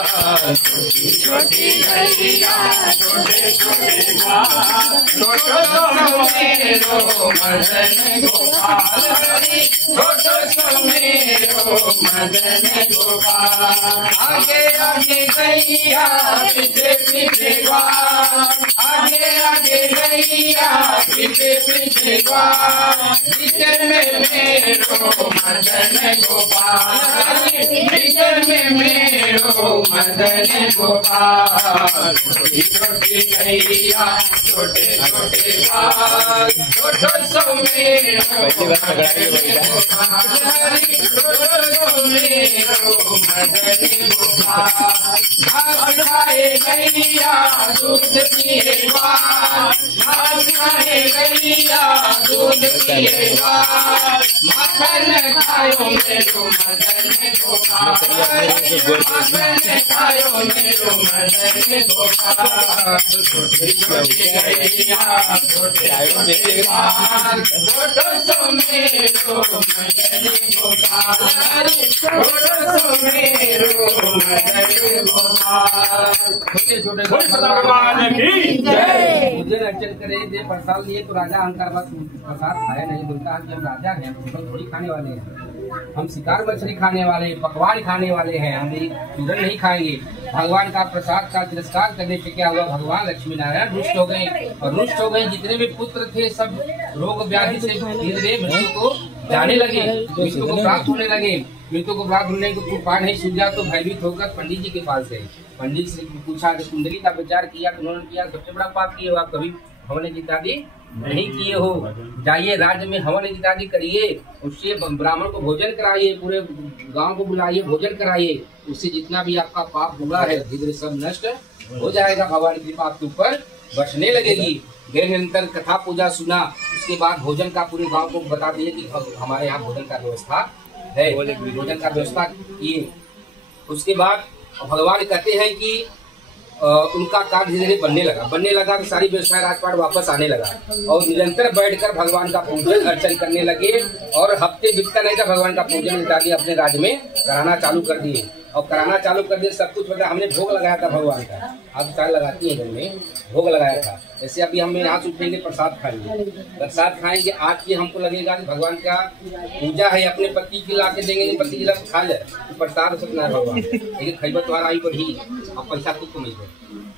छोटी गैया छोटे छोटे छोटो मेरो मदन गोपाल छोटो मेरो मदन गोपाल। आगे आगे गैया पीछे पीछे ग्वाल, आगे आगे गैया पीछे पीछे ग्वाल। बीच में मेरो मदन गोपाल, बीच में मेरो मदन गोपाल। छोटी छोटी गैया छोटे छोटे बाल, छोटो सो मेरो मदन गोपाल। घास खाए गैया दूध पिए ग्वाल, घास खाए गैया दूध पिए ग्वाल। माखन खायो मेरो मदन गोपाल, माखन खायो मेरो मदन गोपाल। छोटी छोटी गैया छोटे छोटे बाल, छोटो सो मेरो मदन गोपाल, छोटो सो मेरो मदन गोपाल। छोटे छोटे भगवान की जय। मुझे अर्चन करे दे प्रसाद लिए तो राजा अहंकार बस प्रसाद खाया नहीं, बोलता है कि हम राजा हैं, हम थोड़ी खाने वाले हैं, हम शिकार मछली खाने वाले हैं, पकवान खाने वाले हैं, हम चूरन नहीं खाएंगे। भगवान का प्रसाद का तिरस्कार करने से क्या हुआ, भगवान लक्ष्मी नारायण रुष्ट हो गए, और रुष्ट हो गए जितने भी पुत्र थे सब रोग व्याधि से धीरे धीरे मृत्यु को जाने लगे, मृत्यु को प्राप्त होने लगे। मृत्यु को प्राप्त होने को उपाय नहीं सूझा तो भयभीत होकर पंडित जी के पास गए। पंडित से पूछा कि कुंडली का विचार किया, उन्होंने किया सबसे बड़ा पाप किए हो आप, कभी हवन जितादी नहीं किए हो, जाइए राज्य में हवन जितादी करिए, उससे ब्राह्मण को भोजन कराइए, पूरे गांव को बुलाइए, भोजन कराइए, उससे जितना भी आपका पाप हुआ है धीरे धीरे सब नष्ट हो जाएगा, भगवान की कृपा आपके ऊपर बरसने लगेगी। गए निरंतर कथा पूजा सुना, उसके बाद भोजन का पूरे गांव को बता दिए कि हमारे यहाँ भोजन का व्यवस्था है, भोजन का व्यवस्था किए। उसके बाद भगवान कहते हैं कि उनका कार्य धीरे धीरे बनने लगा तो सारी व्यवस्था राजपाट वापस आने लगा, और निरंतर बैठकर भगवान का पूजन अर्चन करने लगे, और हफ्ते बीतता नहीं था भगवान का पूजन इत्यादि अपने राज्य में कराना चालू कर दिए, और कराना चालू कर दिए सब कुछ। मतलब हमने भोग लगाया था भगवान का, आप सारे लगाती है, घर में भोग लगाया था। जैसे अभी हम यहाँ उठेंगे प्रसाद खाएंगे, प्रसाद खाएंगे, आज के हमको लगेगा कि भगवान का पूजा है, अपने पति की ला के देंगे, पति की ला खा ले तो प्रसाद हो सकता है भगवान, लेकिन खैबत तुम्हारा आई पर ही अब पैसा खुद को मिल जाए।